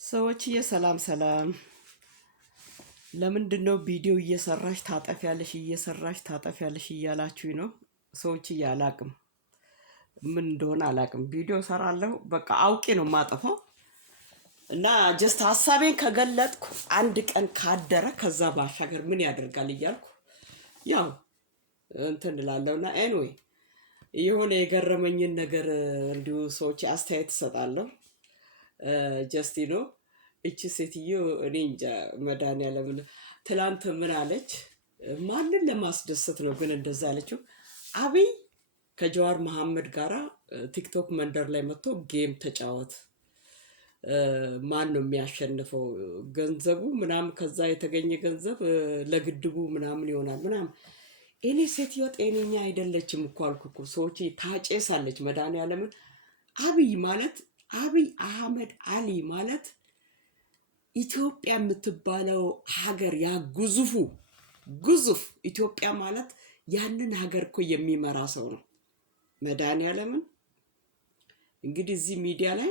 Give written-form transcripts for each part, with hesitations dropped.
ሰዎችዬ ሰላም ሰላም። ለምንድነው ቪዲዮ እየሰራሽ ታጠፊያለሽ እያላችሁኝ ነው? ሰዎችዬ አላቅም፣ ምን እንደሆነ አላቅም። ቪዲዮ ሰራለሁ በቃ አውቄ ነው የማጠፋው። እና ጀስት ሀሳቤን ከገለጥኩ አንድ ቀን ካደረ ከዛ ባሻገር ምን ያደርጋል እያልኩ ያው እንትን እላለሁና ኤኒዌይ የሆነ የገረመኝን ነገር እንዲሁ ሰዎች አስተያየት እሰጣለሁ። ጀስቲ ነው እቺ ሴትዮ እኔ እንጃ መድኃኒዓለምን ትላንት ምን አለች? ማንን ለማስደሰት ነው ግን እንደዛ ያለችው? አብይ ከጀዋር መሐመድ ጋራ ቲክቶክ መንደር ላይ መጥቶ ጌም ተጫወት፣ ማን ነው የሚያሸንፈው? ገንዘቡ ምናምን ከዛ የተገኘ ገንዘብ ለግድቡ ምናምን ይሆናል ምናምን። እኔ ሴትዮ ጤነኛ አይደለችም እኮ አልኩ እኮ። ሰዎች ታጨሳለች መድኃኒዓለምን። አብይ ማለት አብይ አህመድ አሊ ማለት ኢትዮጵያ የምትባለው ሀገር ያ ግዙፍ ኢትዮጵያ ማለት ያንን ሀገር እኮ የሚመራ ሰው ነው መድኃኒዓለምን። እንግዲህ እዚህ ሚዲያ ላይ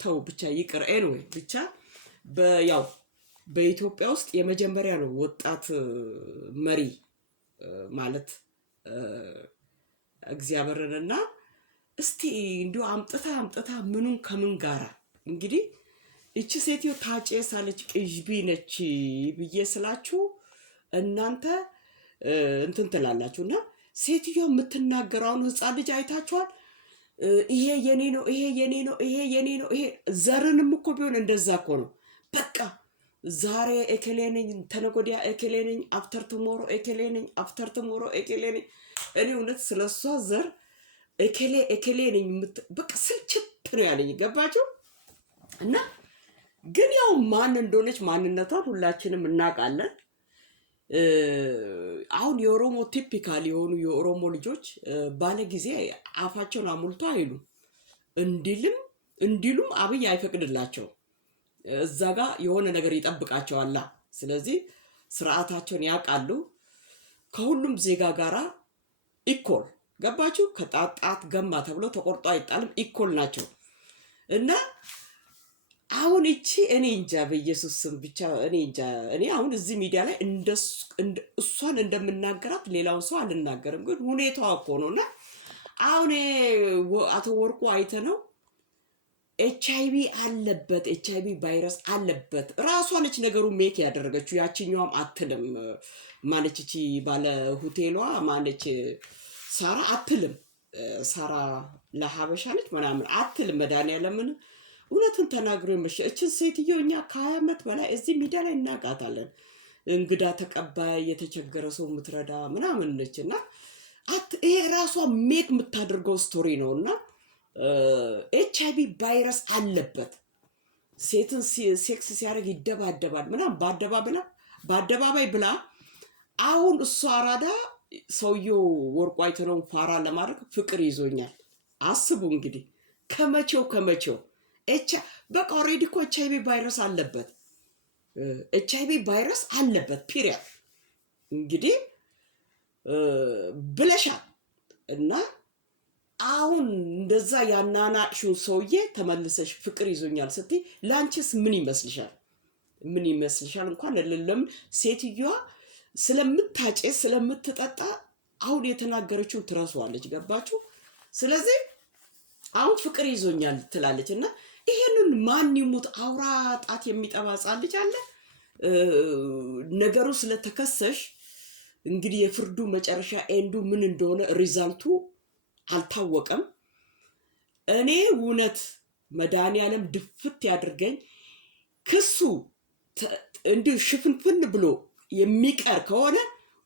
ተው ብቻ ይቅር። ኤኒዌይ ብቻ ያው በኢትዮጵያ ውስጥ የመጀመሪያ ነው ወጣት መሪ ማለት እግዚአብሔርንና እስቲ እንዲሁ አምጥታ ምኑን ከምን ጋራ እንግዲህ እቺ ሴትዮ ታጨሳለች ቅዥቢ ነች ብዬ ስላችሁ እናንተ እንትን ትላላችሁ። እና ሴትዮ የምትናገረውን ህፃን ልጅ አይታችኋል? ይሄ የኔ ነው፣ ይሄ የኔ ነው፣ ይሄ የኔ ነው። ይሄ ዘርንም እኮ ቢሆን እንደዛ እኮ ነው። በቃ ዛሬ ኤኬሌ ነኝ፣ ተነገ ወዲያ ኤኬሌ ነኝ፣ አፍተር ቱሞሮ ኤኬሌ ነኝ፣ አፍተር ቱሞሮ ኤኬሌ ነኝ። እኔ እውነት ስለሷ ዘር ኤኬሌ ነኝ በቃ ስልችት ነው ያለኝ። ገባችሁ? እና ግን ያው ማን እንደሆነች ማንነቷን ሁላችንም እናውቃለን። አሁን የኦሮሞ ቲፒካል የሆኑ የኦሮሞ ልጆች ባለ ጊዜ አፋቸውን አሙልቶ አይሉ እንዲሉም አብይ አይፈቅድላቸው። እዛ ጋር የሆነ ነገር ይጠብቃቸዋል። ስለዚህ ስርዓታቸውን ያውቃሉ። ከሁሉም ዜጋ ጋራ ኢኮል ገባችሁ? ከጣጣት ገማ ተብሎ ተቆርጦ አይጣልም። ኢኮል ናቸው። እና አሁን እቺ እኔ እንጃ በኢየሱስ ስም ብቻ እኔ እንጃ። እኔ አሁን እዚህ ሚዲያ ላይ እሷን እንደምናገራት ሌላውን ሰው አልናገርም፣ ግን ሁኔታዋ እኮ ነው። እና አሁን አቶ ወርቁ አይተ ነው ኤችአይቪ አለበት፣ ኤችአይቪ ቫይረስ አለበት። ራሷ ነች ነገሩ ሜክ ያደረገችው። ያችኛዋም አትልም። ማነች እቺ ባለ ሆቴሏ ማነች? ሳራ አትልም። ሳራ ለሀበሻ ነች ምናምን አትልም። መድኃኒዓለምን እውነቱን ተናግሮ የመሸ እችን ሴትዮ እኛ ከ20 ዓመት በላይ እዚህ ሚዲያ ላይ እናውቃታለን። እንግዳ ተቀባይ፣ የተቸገረ ሰው የምትረዳ ምናምን ነች። እና ይሄ ራሷ ሜክ የምታደርገው ስቶሪ ነው። እና ኤችአይቪ ቫይረስ አለበት፣ ሴትን ሴክስ ሲያደርግ ይደባደባል ምናምን በአደባባይ ብላ አሁን እሷ አራዳ ሰውየው ወርቁ አይተነውን ፋራ ለማድረግ ፍቅር ይዞኛል። አስቡ እንግዲህ ከመቼው በቃ ኦልሬዲ እኮ ኤችአይቪ ቫይረስ አለበት። ኤችአይቪ ቫይረስ አለበት ፒሪያድ። እንግዲህ ብለሻል። እና አሁን እንደዛ ያናናቅሽውን ሰውዬ ተመልሰሽ ፍቅር ይዞኛል ስትይ ላንቺስ ምን ይመስልሻል? እንኳን ለለም ሴትዮዋ ስለምታጨስ ስለምትጠጣ አሁን የተናገረችውን ትረሷለች። ገባችሁ? ስለዚህ አሁን ፍቅር ይዞኛል ትላለች። እና ይሄንን ማን ይሙት አውራ ጣት የሚጠባ ሕፃን ልጅ አለ። ነገሩ ስለተከሰሽ እንግዲህ የፍርዱ መጨረሻ ኤንዱ ምን እንደሆነ ሪዛልቱ አልታወቀም። እኔ እውነት መድኃኒዓለም ድፍት ያድርገኝ ክሱ እንዲሁ ሽፍንፍን ብሎ የሚቀር ከሆነ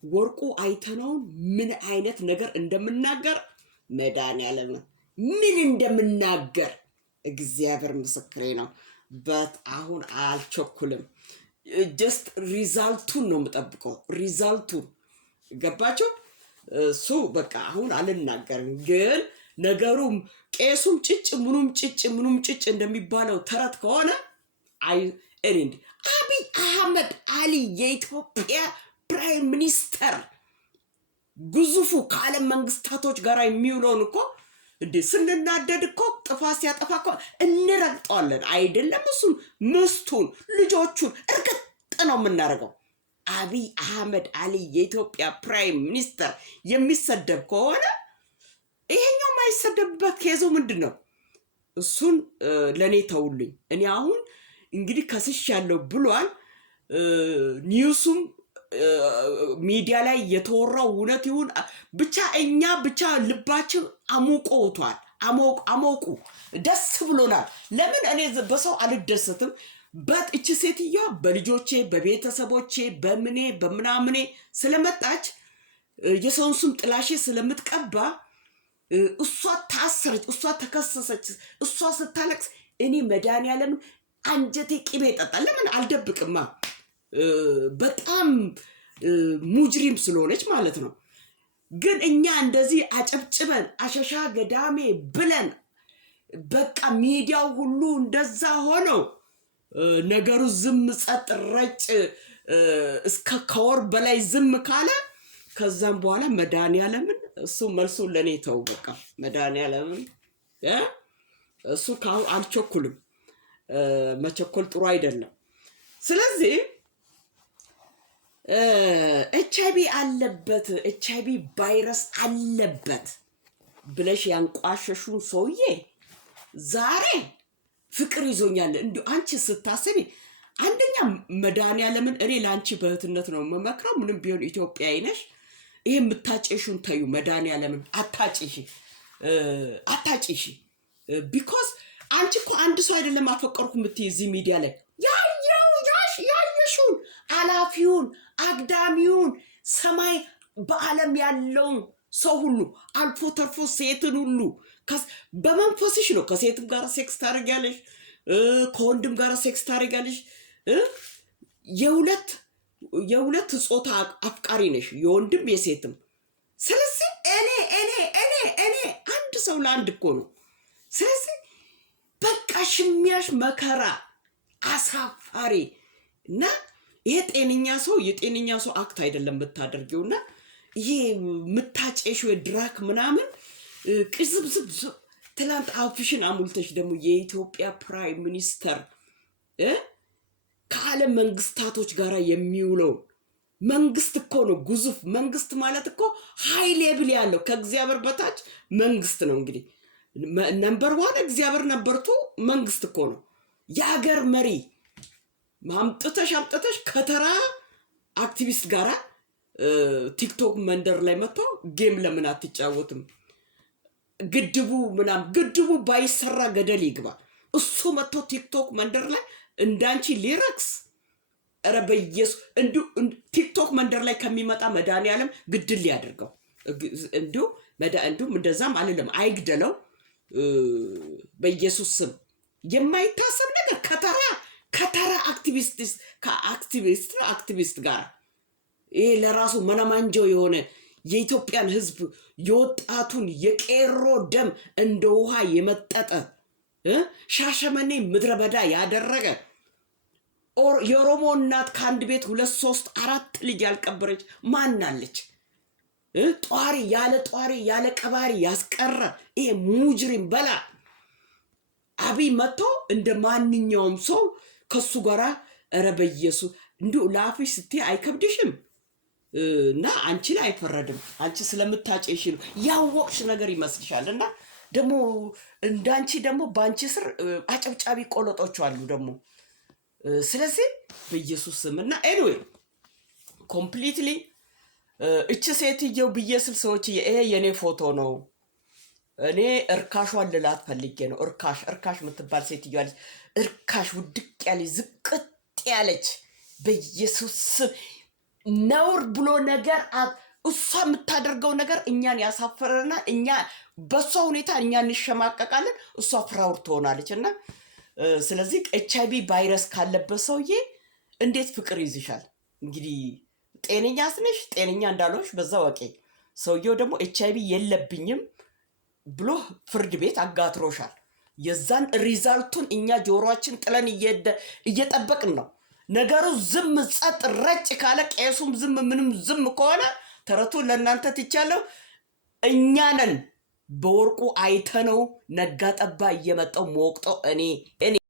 ወርቁ አይተነውን ምን አይነት ነገር እንደምናገር መድኃኒዓለም ምን እንደምናገር እግዚአብሔር ምስክሬ ነው። አሁን አልቸኩልም። ጀስት ሪዛልቱን ነው የምጠብቀው። ሪዛልቱን ገባችሁ? እሱ በቃ አሁን አልናገርም። ግን ነገሩም ቄሱም ጭጭ ምኑም ጭጭ እንደሚባለው ተረት ከሆነ አብይ አህመድ አሊ የኢትዮጵያ ፕራይም ሚኒስተር ግዙፉ ከዓለም መንግስታቶች ጋር የሚውለውን እኮ እንዴ ስንናደድ እኮ ጥፋት ሲያጠፋ እኮ እንረግጠዋለን አይደለም? እሱን ምስቱን ልጆቹን እርግጥ ነው የምናደርገው። አብይ አህመድ አሊ የኢትዮጵያ ፕራይም ሚኒስተር የሚሰደብ ከሆነ ይሄኛው የማይሰደብበት ኬዙ ምንድን ነው? እሱን ለእኔ ተውልኝ። እኔ አሁን እንግዲህ ከስሽ ያለው ብሏል። ኒውሱም ሚዲያ ላይ የተወራው እውነት ይሁን ብቻ እኛ ብቻ ልባችን አሞቆውቷል። አሞቁ ደስ ብሎናል። ለምን እኔ በሰው አልደሰትም? እቺ ሴትዮዋ በልጆቼ በቤተሰቦቼ በምናምኔ ስለመጣች የሰውን ስም ጥላሼ ስለምትቀባ እሷ ታሰረች፣ እሷ ተከሰሰች፣ እሷ ስታለቅስ እኔ መድኃኒዓለምን አንጀቴ ቅቤ ይጠጣል። ለምን አልደብቅማ። በጣም ሙጅሪም ስለሆነች ማለት ነው። ግን እኛ እንደዚህ አጨብጭበን አሸሻ ገዳሜ ብለን በቃ ሚዲያው ሁሉ እንደዛ ሆነው ነገሩ ዝም ጸጥ ረጭ እስከ ከወር በላይ ዝም ካለ ከዛም በኋላ መድኃኒዓለምን እሱ መልሱን ለእኔ ተው። በቃ መድኃኒዓለምን እሱ ካሁን አልቸኩልም። መቸኮል ጥሩ አይደለም። ስለዚህ ኤችአይቪ አለበት ኤችአይቪ ቫይረስ አለበት ብለሽ ያንቋሸሹን ሰውዬ ዛሬ ፍቅር ይዞኛል። እንዲሁ አንቺ ስታስቢ አንደኛ መድኃኒዓለምን እኔ ለአንቺ በእህትነት ነው የምመክረው። ምንም ቢሆን ኢትዮጵያዊ ነሽ። ይሄ የምታጨሹን ተዩ። መድኃኒዓለምን አታጭሺ። ቢኮዝ አንቺ እኮ አንድ ሰው አይደለም አፈቀርኩ የምትይ እዚህ ሚዲያ ላይ ያየሽውን አላፊውን አግዳሚውን ሰማይ በዓለም ያለውን ሰው ሁሉ አልፎ ተርፎ ሴትን ሁሉ በመንፈስሽ ነው። ከሴትም ጋር ሴክስ ታደርጊያለሽ፣ ከወንድም ጋር ሴክስ ታደርጊያለሽ። የሁለት ጾታ አፍቃሪ ነሽ፣ የወንድም የሴትም። ስለዚህ እኔ አንድ ሰው ለአንድ እኮ ነው። ስለዚህ በቃ ሽሚያሽ መከራ አሳፋሪ እና ይሄ ጤነኛ ሰው የጤነኛ ሰው አክት አይደለም የምታደርጊውና ይሄ የምታጨሽው ድራክ ምናምን ቅዝብዝብ ትላንት አፍሽን አሙልተሽ ደግሞ የኢትዮጵያ ፕራይም ሚኒስተር ከዓለም መንግስታቶች ጋር የሚውለው መንግስት እኮ ነው። ግዙፍ መንግስት ማለት እኮ ሃይ ሌብል ያለው ከእግዚአብሔር በታች መንግስት ነው። እንግዲህ ነምበር 1 እግዚአብሔር ነምበር 2 መንግስት እኮ ነው። የሀገር መሪ አምጥተሽ ከተራ አክቲቪስት ጋራ ቲክቶክ መንደር ላይ መጥቶ ጌም ለምን አትጫወትም? ግድቡ ባይሰራ ገደል ይግባ። እሱ መጥቶ ቲክቶክ መንደር ላይ እንዳንቺ ሊረክስ ኧረ በኢየሱስ ቲክቶክ መንደር ላይ ከሚመጣ መድኃኒዓለም ግድል ሊያደርገው እንዲሁም እንደዛም አልልም፣ አይግደለው በኢየሱስ ስም። የማይታሰብ ነገር ከተራ አክቲቪስት ጋር ይሄ ለራሱ መነማንጆ የሆነ የኢትዮጵያን ህዝብ የወጣቱን የቄሮ ደም እንደ ውሃ የመጠጠ ሻሸመኔ ምድረ በዳ ያደረገ የኦሮሞ እናት ከአንድ ቤት 2 3 4 ልጅ ያልቀበረች ማናለች? ጧሪ ያለ ቀባሪ ያስቀረ ይሄ ሙጅሪም በላ አብይ መጥቶ እንደ ማንኛውም ሰው ከሱ ጋራ ኧረ በኢየሱስ እንዲሁ ለአፍሽ ስትይ አይከብድሽም? እና አንቺ ላይ አይፈረድም። አንቺ ስለምታጨሽ ነው ያወቅሽ ነገር ይመስልሻል። እና ደግሞ እንዳንቺ ደግሞ ባንቺ ስር አጨብጫቢ ቆለጦች አሉ ደግሞ። ስለዚህ በኢየሱስ ስም እና ኤኒዌይ ኮምፕሊትሊ እቺ ሴትየው ብዬ ስል ሰዎች ይሄ የኔ ፎቶ ነው። እኔ እርካሿን ልላት ፈልጌ ነው። እርካሽ የምትባል ሴትዮ አለች። እርካሽ ውድቅ ያለች ዝቅጥ ያለች በኢየሱስ ነውር ብሎ ነገር እሷ የምታደርገው ነገር እኛን ያሳፈረናል። እኛ በሷ ሁኔታ እኛ እንሸማቀቃለን፣ እሷ ፍራውር ትሆናለች። እና ስለዚህ ኤችአይቪ ቫይረስ ካለበት ሰውዬ እንዴት ፍቅር ይዝሻል? እንግዲህ ጤነኛ ስነሽ ጤነኛ እንዳልሆንሽ በዛ ወቄ። ሰውየው ደግሞ ኤችአይቪ የለብኝም ብሎ ፍርድ ቤት አጋትሮሻል። የዛን ሪዛልቱን እኛ ጆሮአችን ጥለን እየጠበቅን ነው። ነገሩ ዝም ጸጥ ረጭ ካለ ቄሱም ዝም ምንም ዝም ከሆነ ተረቱ ለእናንተ ትቻለው። እኛ ነን በወርቁ አይተነው ነጋ ጠባ እየመጣው ሞቅጠው እኔ